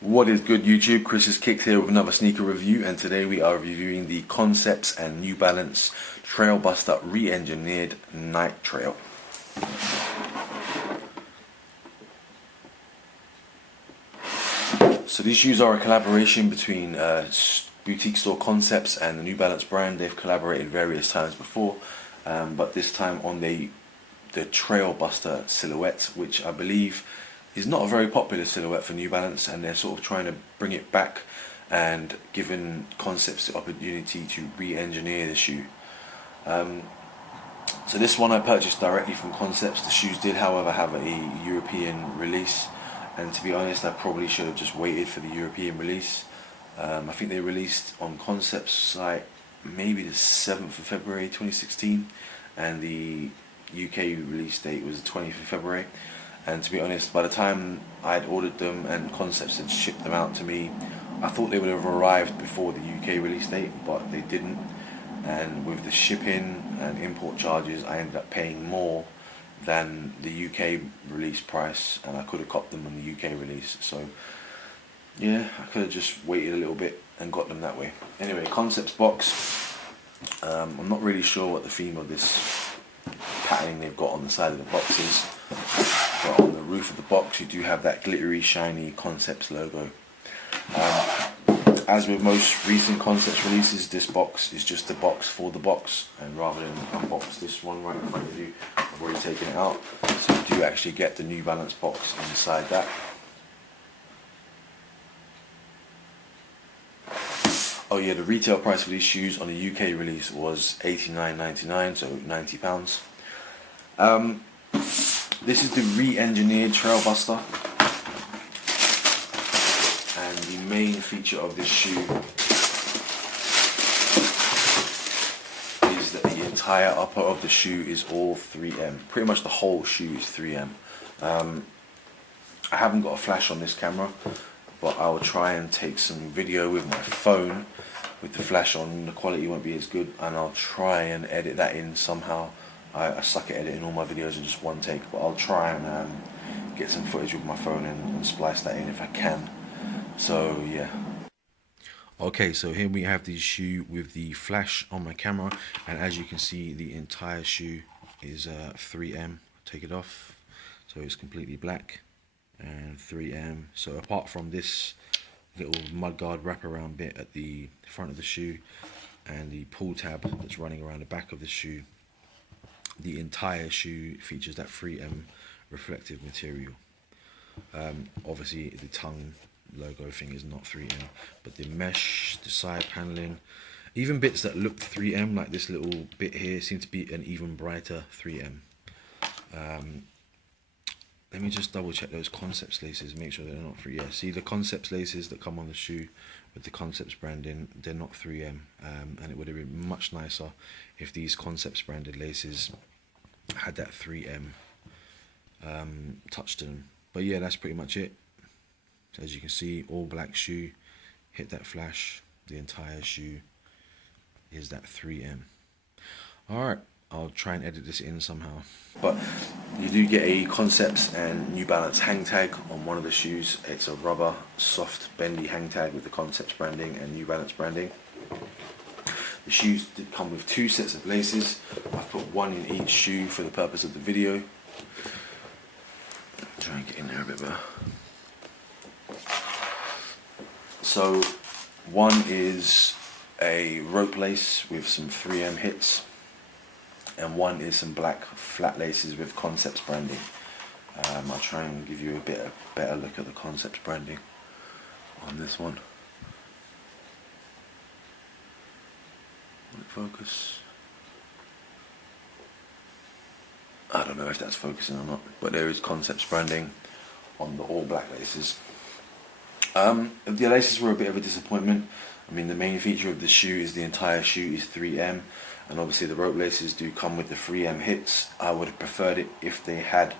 What is good, YouTube? Chris is kicked here with another sneaker review, and today we are reviewing the Concepts and New Balance TrailBuster Reengineered Night Trail. So these shoes are a collaboration between boutique store Concepts and the New Balance brand. They've collaborated various times before, but this time on the TrailBuster silhouette, which I believe is not a very popular silhouette for New Balance, and they're sort of trying to bring it back and giving Concepts the opportunity to re-engineer the shoe. So this one I purchased directly from Concepts. The shoes did, however, have a European release, and to be honest, I probably should have just waited for the European release. I think they released on Concepts site maybe the 7th of February 2016, and the UK release date was the 20th of February. And to be honest, by the time I'd ordered them and Concepts had shipped them out to me, I thought they would have arrived before the UK release date, but they didn't. And with the shipping and import charges, I ended up paying more than the UK release price, and I could have copped them on the UK release. So yeah, I could have just waited a little bit and got them that way. Anyway, Concepts box. I'm not really sure what the theme of this patterning they've got on the side of the box is, but on the roof of the box you do have that glittery, shiny Concepts logo. As with most recent Concepts releases, this box is just a box for the box, and rather than unbox this one right in front of you, I've already taken it out, so you do actually get the New Balance box inside that. Oh yeah, the retail price for these shoes on the UK release was £89.99, so £90. This is the re-engineered TrailBuster, and the main feature of this shoe is that the entire upper of the shoe is all 3M. Pretty much the whole shoe is 3M. I haven't got a flash on this camera, but I will try and take some video with my phone with the flash on. The quality won't be as good, and I'll try and edit that in somehow. I suck at editing all my videos in just one take, but I'll try and get some footage with my phone and splice that in if I can. So yeah. Okay, so here we have the shoe with the flash on my camera, and as you can see, the entire shoe is 3M. Take it off, so it's completely black, and 3M. So apart from this little mudguard wraparound bit at the front of the shoe and the pull tab that's running around the back of the shoe, the entire shoe features that 3M reflective material. Obviously the tongue logo thing is not 3M, but the mesh, the side paneling, even bits that look 3M, like this little bit here, seem to be an even brighter 3M. Let me just double check those Concepts laces, make sure they're not 3M. Yeah, see the Concepts laces that come on the shoe with the Concepts branding, they're not 3M, and it would have been much nicer if these Concepts branded laces had that 3M touch to them. But yeah, that's pretty much it. As you can see, all black shoe, hit that flash, the entire shoe is that 3M. Alright, I'll try and edit this in somehow. But you do get a Concepts and New Balance hang tag on one of the shoes. It's a rubber, soft, bendy hang tag with the Concepts branding and New Balance branding. The shoes did come with 2 sets of laces. I've put one in each shoe for the purpose of the video. Try and get in there a bit better. So one is a rope lace with some 3M hits, and one is some black flat laces with Concepts branding. I'll try and give you a better look at the Concepts branding on this one. Will it focus? I don't know if that's focusing or not, but there is Concepts branding on the all black laces. The laces were a bit of a disappointment. I mean, the main feature of the shoe is the entire shoe is 3M, and obviously the rope laces do come with the 3M hits. I would have preferred it if they had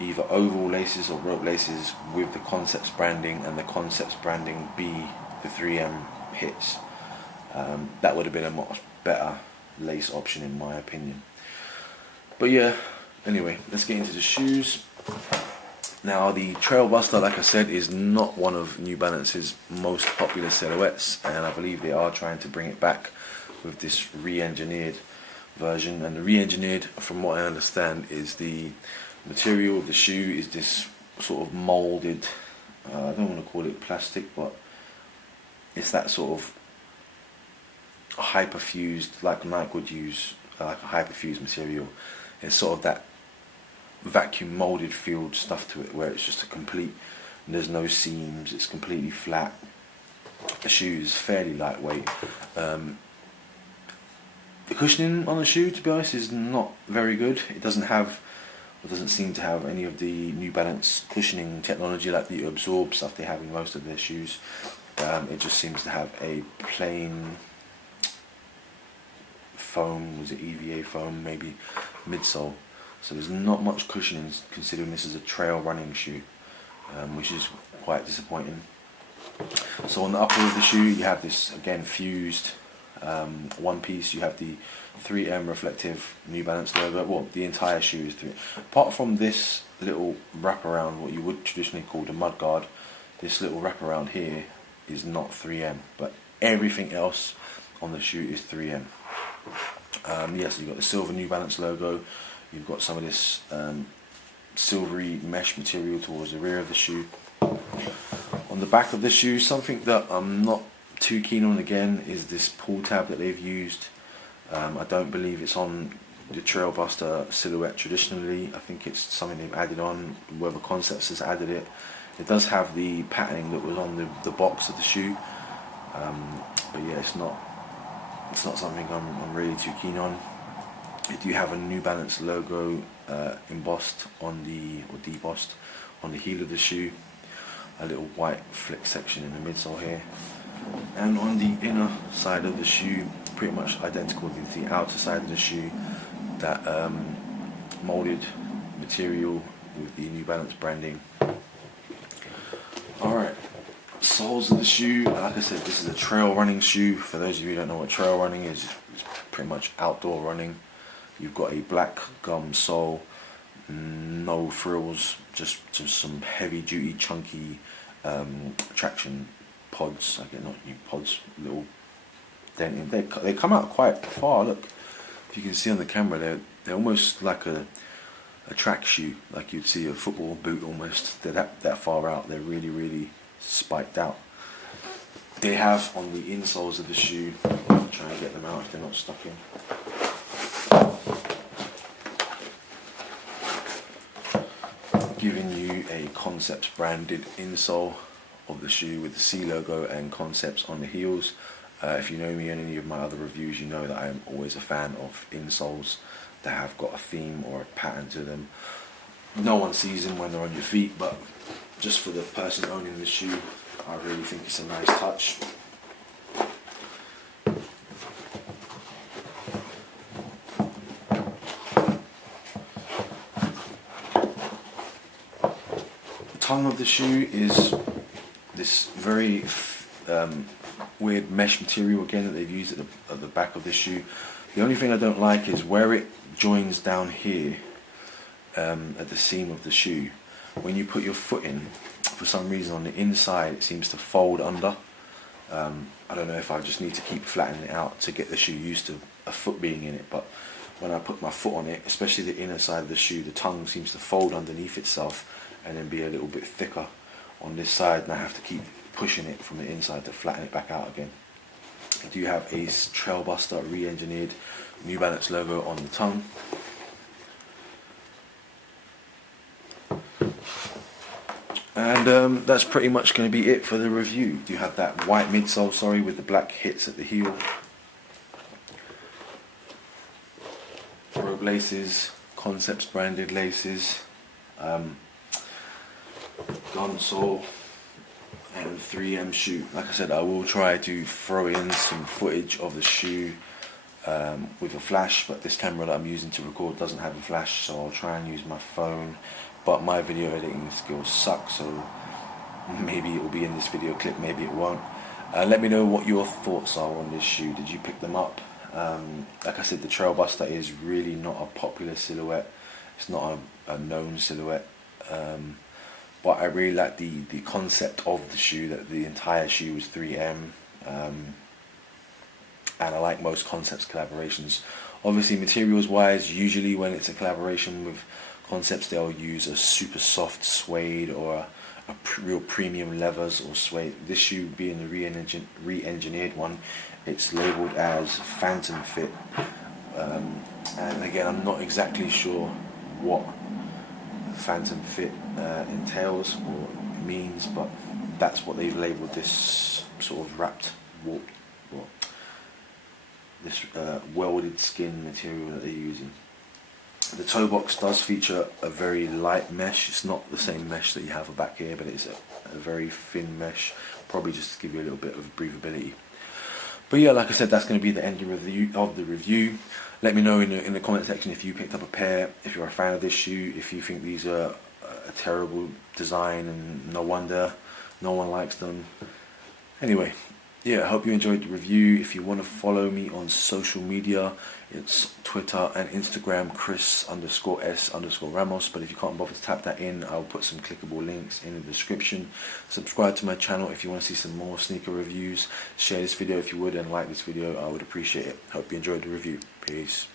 either oval laces or rope laces with the Concepts branding, and the Concepts branding be the 3M hits. That would have been a much better lace option in my opinion. But yeah, anyway, let's get into the shoes. Now the TrailBuster, like I said, is not one of New Balance's most popular silhouettes, and I believe they are trying to bring it back with this re-engineered version. And the re-engineered, from what I understand, is the material of the shoe is this sort of molded, I don't want to call it plastic, but it's that sort of hyperfused, like Nike would use, like a hyperfused material. It's sort of that vacuum molded field stuff to it, where it's just a complete, there's no seams, it's completely flat. The shoe is fairly lightweight. The cushioning on the shoe, to be honest, is not very good. It doesn't seem to have any of the New Balance cushioning technology, like the absorb stuff they have in most of their shoes. It just seems to have a plain foam, was it EVA foam, maybe midsole. So there's not much cushioning, considering this is a trail running shoe, which is quite disappointing. So on the upper of the shoe, you have this again fused one piece. You have the 3M reflective New Balance logo. Well, the entire shoe is 3. Apart from this little wraparound, what you would traditionally call the mud guard, this little wraparound here is not 3M, but everything else on the shoe is 3M. Yes, you've got the silver New Balance logo. You've got some of this silvery mesh material towards the rear of the shoe. On the back of the shoe, something that I'm not too keen on again is this pull tab that they've used. I don't believe it's on the TrailBuster silhouette traditionally. I think it's something they've added on, whoever Concepts has added it. It does have the patterning that was on the box of the shoe, but yeah, it's not something I'm really too keen on. You do have a New Balance logo embossed on or debossed on the heel of the shoe. A little white flick section in the midsole here, and on the inner side of the shoe, pretty much identical to the outer side of the shoe, that molded material with the New Balance branding. Alright, soles of the shoe, like I said, this is a trail running shoe. For those of you who don't know what trail running is, it's pretty much outdoor running. You've got a black gum sole, no frills, just some heavy duty chunky traction pods. I get not new pods, little denting. They come out quite far. Look, if you can see on the camera, they're almost like a track shoe, like you'd see a football boot almost. They're that far out. They're really spiked out. They have on the insoles of the shoe, I'll try and get them out if they're not stuck in. Giving you a Concepts branded insole of the shoe with the C logo and Concepts on the heels. If you know me in any of my other reviews, you know that I am always a fan of insoles that have got a theme or a pattern to them. No one sees them when they're on your feet, but just for the person owning the shoe, I really think it's a nice touch. The tongue of the shoe is this very weird mesh material again that they've used at the back of the shoe. The only thing I don't like is where it joins down here at the seam of the shoe. When you put your foot in, for some reason on the inside it seems to fold under. I don't know if I just need to keep flattening it out to get the shoe used to a foot being in it, but when I put my foot on it, especially the inner side of the shoe, the tongue seems to fold underneath itself and then be a little bit thicker on this side, and I have to keep pushing it from the inside to flatten it back out again. I do have a TrailBuster Reengineered New Balance logo on the tongue. And that's pretty much going to be it for the review. You have that white midsole, sorry, with the black hits at the heel. Rogue laces, Concepts branded laces, gun sole, and 3M shoe. Like I said, I will try to throw in some footage of the shoe with a flash, but this camera that I'm using to record doesn't have a flash, so I'll try and use my phone. But my video editing skills suck, so maybe it will be in this video clip, maybe it won't. Let me know what your thoughts are on this shoe. Did you pick them up? Like I said, the TrailBuster is really not a popular silhouette. It's not a known silhouette. but I really like the concept of the shoe, that the entire shoe was 3M, and I like most concepts collaborations. Obviously, materials wise, usually when it's a collaboration with concepts, they'll use a super soft suede or a real premium leathers or suede. This shoe being the re-engineered one, it's labeled as Phantom Fit, and again, I'm not exactly sure what Phantom Fit entails or means, but that's what they've labeled this sort of wrapped, warped, well, this welded skin material that they're using. The toe box does feature a very light mesh. It's not the same mesh that you have back here, but it's a very thin mesh, probably just to give you a little bit of breathability. But yeah, like I said, that's going to be the end of the review. Let me know in the comment section if you picked up a pair, if you're a fan of this shoe, if you think these are a terrible design and no wonder no one likes them. Anyway, yeah, I hope you enjoyed the review. If you want to follow me on social media, it's Twitter and Instagram, Chris_S_Ramos. But if you can't bother to type that in, I'll put some clickable links in the description. Subscribe to my channel if you want to see some more sneaker reviews. Share this video if you would, and like this video, I would appreciate it. Hope you enjoyed the review. Peace.